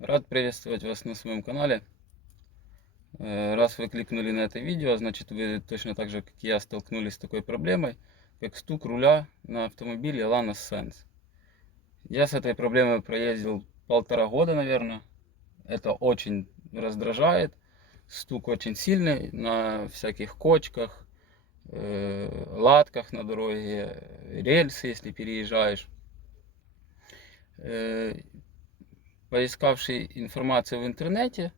Рад приветствовать вас на своем канале. Раз вы кликнули на это видео, значит вы точно так же, как и я, столкнулись с такой проблемой, как стук руля на автомобиле Lanos Sense. Я с этой проблемой проездил 1,5 года, наверное. Это очень раздражает. Стук очень сильный на всяких кочках, латках на дороге, рельсы, если переезжаешь. Поискавший информацию в интернете,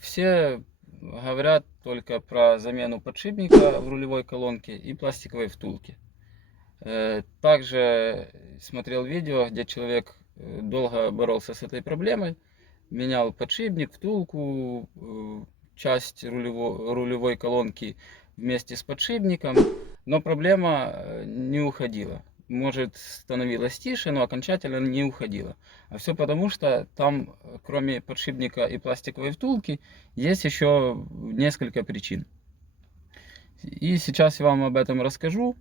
все говорят только про замену подшипника в рулевой колонке и пластиковой втулки. Также смотрел видео, где человек долго боролся с этой проблемой, менял подшипник, втулку, часть рулевой колонки вместе с подшипником, но проблема не уходила. Может, становилось тише, но окончательно не уходила. А все потому, что там, кроме подшипника и пластиковой втулки, есть еще несколько причин. И сейчас я вам об этом расскажу.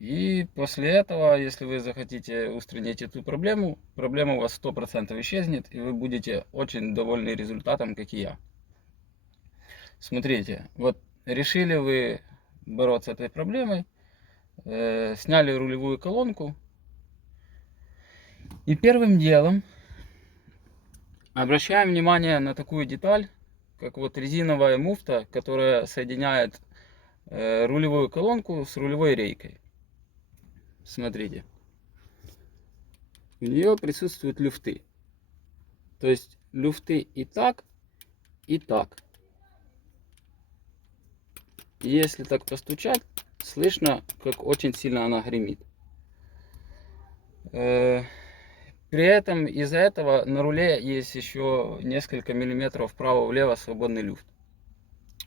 И после этого, если вы захотите устранить эту проблему, проблема у вас 100% исчезнет, и вы будете очень довольны результатом, как и я. Смотрите, вот решили вы бороться с этой проблемой, сняли рулевую колонку, и первым делом обращаем внимание на такую деталь, как вот резиновая муфта, которая соединяет рулевую колонку с рулевой рейкой. Смотрите, у нее присутствуют люфты. То есть люфты и так, и так. И если так постучать, слышно, как очень сильно она гремит. При этом из-за этого на руле есть еще несколько миллиметров вправо-влево свободный люфт.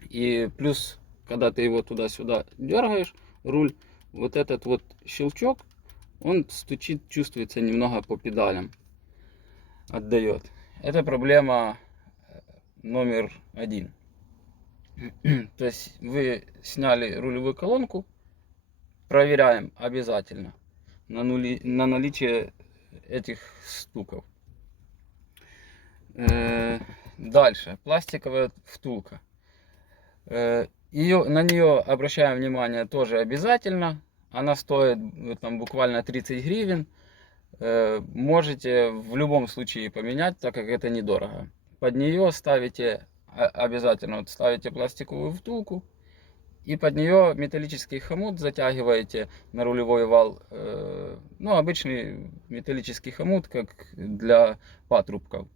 И плюс, когда ты его туда-сюда дергаешь, руль, вот этот вот щелчок, он стучит, чувствуется немного по педалям, отдает. Это проблема номер один. То есть вы сняли рулевую колонку, проверяем обязательно на наличие этих стуков. Дальше, пластиковая втулка. На нее обращаем внимание тоже обязательно. Она стоит там буквально 30 гривен. Можете в любом случае поменять, так как это недорого. Под нее ставите обязательно, вот ставите пластиковую втулку. И под нее металлический хомут затягиваете на рулевой вал. Ну, обычный металлический хомут, как для патрубков.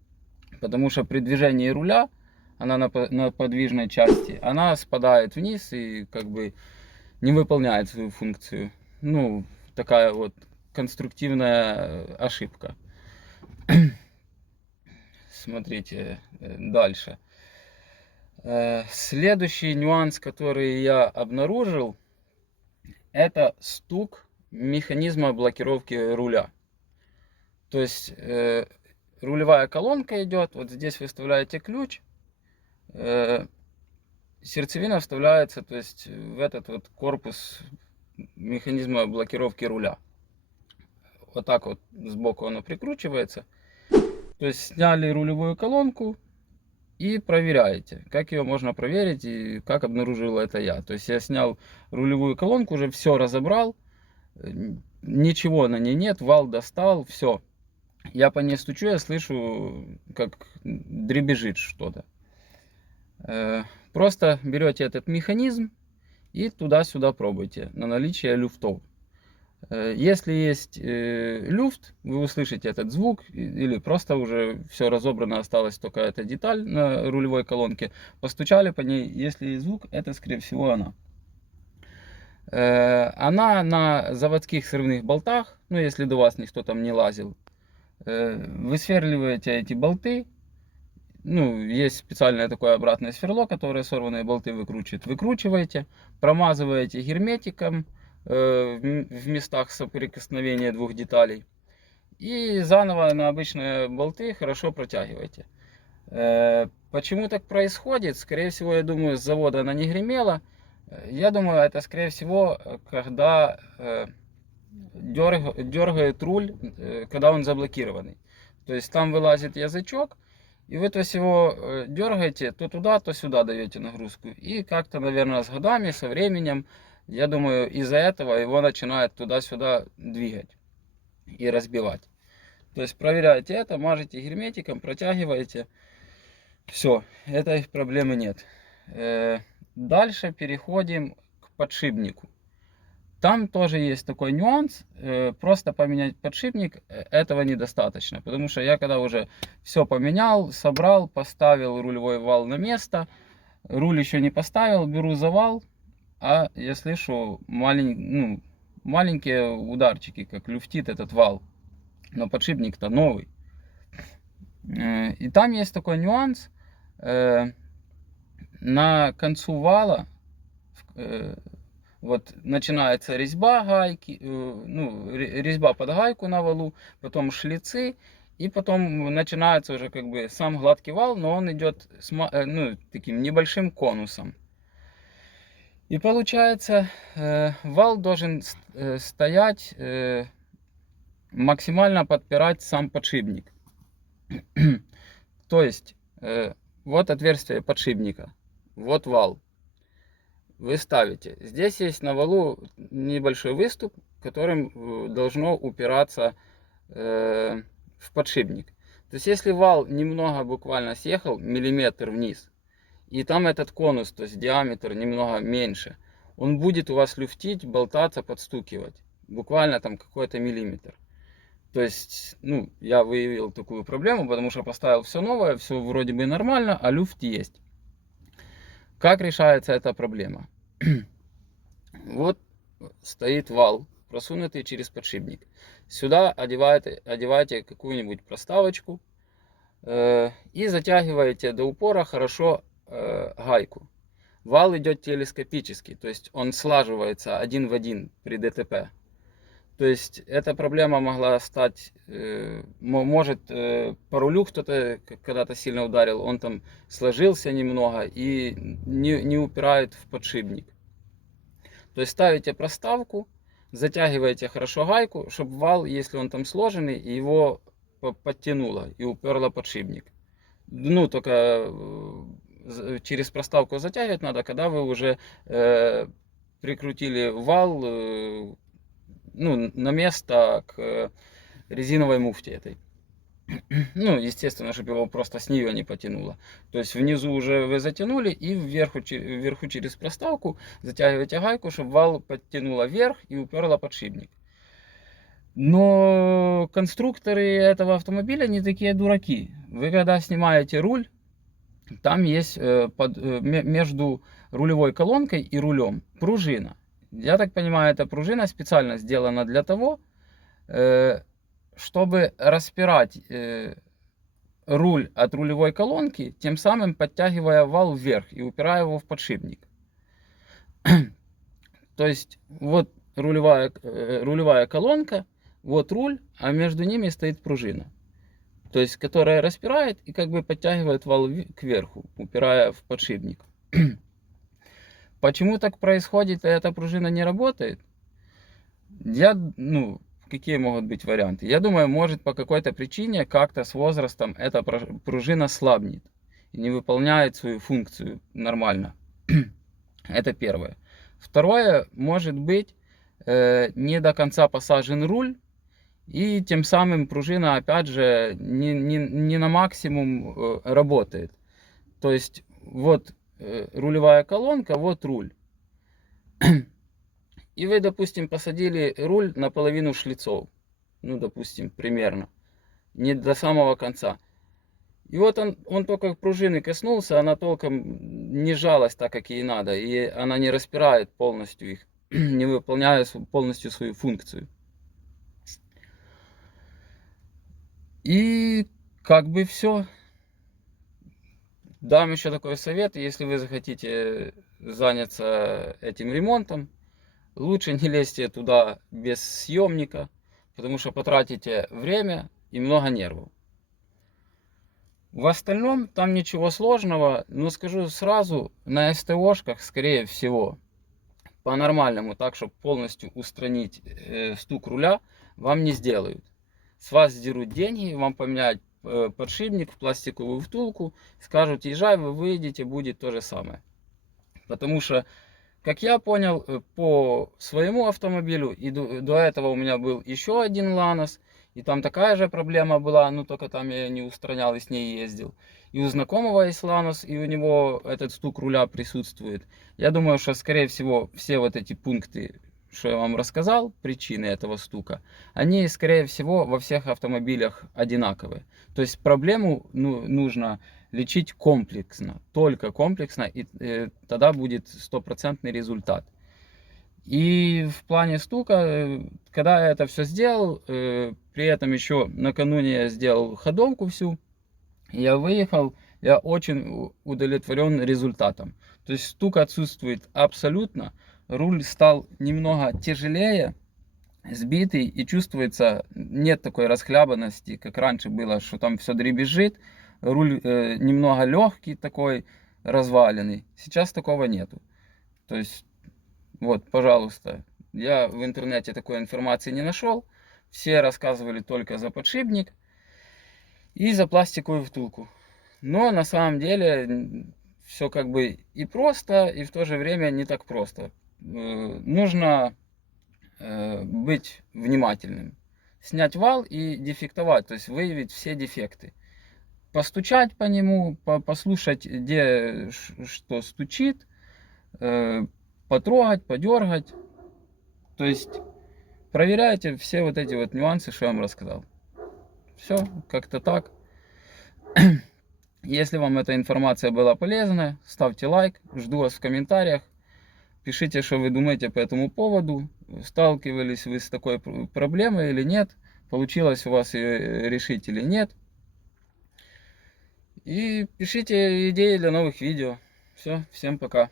Потому что при движении руля, она на подвижной части, она спадает вниз и как бы не выполняет свою функцию. Ну, такая вот конструктивная ошибка. Смотрите дальше. Следующий нюанс, который я обнаружил, это стук механизма блокировки руля. То есть рулевая колонка идет, вот здесь вы вставляете ключ, сердцевина вставляется, то есть в этот вот корпус механизма блокировки руля. Вот так вот сбоку оно прикручивается. То есть сняли рулевую колонку и проверяете. Как ее можно проверить и как обнаружил это я. То есть я снял рулевую колонку, уже все разобрал, ничего на ней нет, вал достал, все. Я по ней стучу, я слышу, как дребезжит что-то. Просто берете этот механизм и туда-сюда пробуйте на наличие люфтов. Если есть люфт, вы услышите этот звук, или просто уже все разобрано, осталась только эта деталь на рулевой колонке. Постучали по ней, если есть звук, это скорее всего она. Она на заводских срывных болтах, ну если до вас никто там не лазил. Высверливаете эти болты. Ну, есть специальное такое обратное сверло, которое сорванные болты выкручивает. Выкручиваете, промазываете герметиком в местах соприкосновения двух деталей. И заново на обычные болты хорошо протягиваете. Почему так происходит? Скорее всего, я думаю, с завода она не гремела. Я думаю, это скорее всего, когда дергает руль, когда он заблокированный. То есть там вылазит язычок, и вы то есть его дергаете, то туда, то сюда даете нагрузку. И как-то, наверное, с годами, со временем, я думаю, из-за этого его начинает туда-сюда двигать и разбивать. То есть проверяете это, мажете герметиком, протягиваете. Все, этой проблемы нет. Дальше переходим к подшипнику. Там тоже есть такой нюанс, просто поменять подшипник этого недостаточно, потому что я когда уже все поменял, собрал, поставил рулевой вал на место, руль еще не поставил, беру завал, а я слышу маленькие ударчики, как люфтит этот вал, но подшипник-то новый. И там есть такой нюанс, на концу вала вот начинается резьба гайки, резьба под гайку на валу, потом шлицы, и потом начинается уже как бы сам гладкий вал, но он идет таким небольшим конусом. И получается, вал должен стоять, максимально подпирать сам подшипник. То есть, вот отверстие подшипника, вот вал. Вы ставите. Здесь есть на валу небольшой выступ, которым должно упираться в подшипник. То есть если вал немного буквально съехал, миллиметр вниз, и там этот конус, то есть диаметр немного меньше, он будет у вас люфтить, болтаться, подстукивать. Буквально там какой-то миллиметр. То есть, я выявил такую проблему, потому что поставил все новое, все вроде бы нормально, а люфт есть. Как решается эта проблема? Вот стоит вал, просунутый через подшипник. Сюда одеваете какую-нибудь проставочку и затягиваете до упора хорошо гайку. Вал идет телескопический, то есть он слаживается один в один при ДТП. То есть эта проблема могла стать, может по рулю кто-то когда-то сильно ударил, он там сложился немного и не упирает в подшипник. То есть ставите проставку, затягиваете хорошо гайку, чтобы вал, если он там сложенный, его подтянуло и уперло подшипник. Только через проставку затягивать надо, когда вы уже прикрутили вал на место к резиновой муфте этой. Естественно, чтобы его просто с нее не потянуло. То есть внизу уже вы затянули, и вверху через проставку затягиваете гайку, чтобы вал подтянуло вверх и уперло подшипник. Но конструкторы этого автомобиля не такие дураки. Вы когда снимаете руль, там есть между рулевой колонкой и рулем пружина. Я так понимаю, эта пружина специально сделана для того, чтобы распирать руль от рулевой колонки, тем самым подтягивая вал вверх и упирая его в подшипник. То есть вот рулевая колонка, вот руль, а между ними стоит пружина. То есть которая распирает и как бы подтягивает вал кверху, упирая в подшипник. Почему так происходит, и эта пружина не работает? Какие могут быть варианты? Я думаю, может по какой-то причине как-то с возрастом эта пружина слабнет и не выполняет свою функцию нормально. Это первое. Второе, может быть, не до конца посажен руль, и тем самым пружина, опять же, не на максимум работает. То есть, вот рулевая колонка, вот руль. И вы, допустим, посадили руль наполовину шлицов. Допустим, примерно. Не до самого конца. И вот он только пружины коснулся, она толком не жалась так, как ей надо. И она не распирает полностью их, не выполняя полностью свою функцию. И как бы все. Дам еще такой совет, если вы захотите заняться этим ремонтом, лучше не лезьте туда без съемника, потому что потратите время и много нервов. В остальном там ничего сложного, но скажу сразу, на СТОшках, скорее всего, по-нормальному, так, чтобы полностью устранить стук руля, вам не сделают. с вас сдерут деньги, вам поменяют подшипник в пластиковую втулку, скажут, езжай, вы выйдете, будет то же самое. Потому что, как я понял, по своему автомобилю, и до этого у меня был еще один Ланос, и там такая же проблема была, но только там я не устранял и с ней ездил. И у знакомого есть Ланос, и у него этот стук руля присутствует. Я думаю, что, скорее всего, все вот эти пункты, что я вам рассказал, причины этого стука, они, скорее всего, во всех автомобилях одинаковые. То есть проблему нужно лечить комплексно, только комплексно, и тогда будет стопроцентный результат. И в плане стука, когда я это все сделал, при этом еще накануне я сделал ходовку всю, я выехал, я очень удовлетворен результатом. То есть стук отсутствует абсолютно, руль стал немного тяжелее, сбитый, и чувствуется, нет такой расхлябанности, как раньше было, что там все дребезжит, руль немного легкий такой, разваленный. Сейчас такого нету. То есть, вот, пожалуйста, я в интернете такой информации не нашел, все рассказывали только за подшипник и за пластиковую втулку. Но на самом деле все как бы и просто, и в то же время не так просто. Нужно быть внимательным. Снять вал и дефектовать, то есть выявить все дефекты. Постучать по нему, послушать, где что стучит, потрогать, подергать. То есть проверяйте все вот эти вот нюансы, что я вам рассказал. Все, как-то так. Если вам эта информация была полезна, ставьте лайк, жду вас в комментариях. Пишите, что вы думаете по этому поводу. Сталкивались вы с такой проблемой или нет? Получилось у вас ее решить или нет? И пишите идеи для новых видео. Все, всем пока.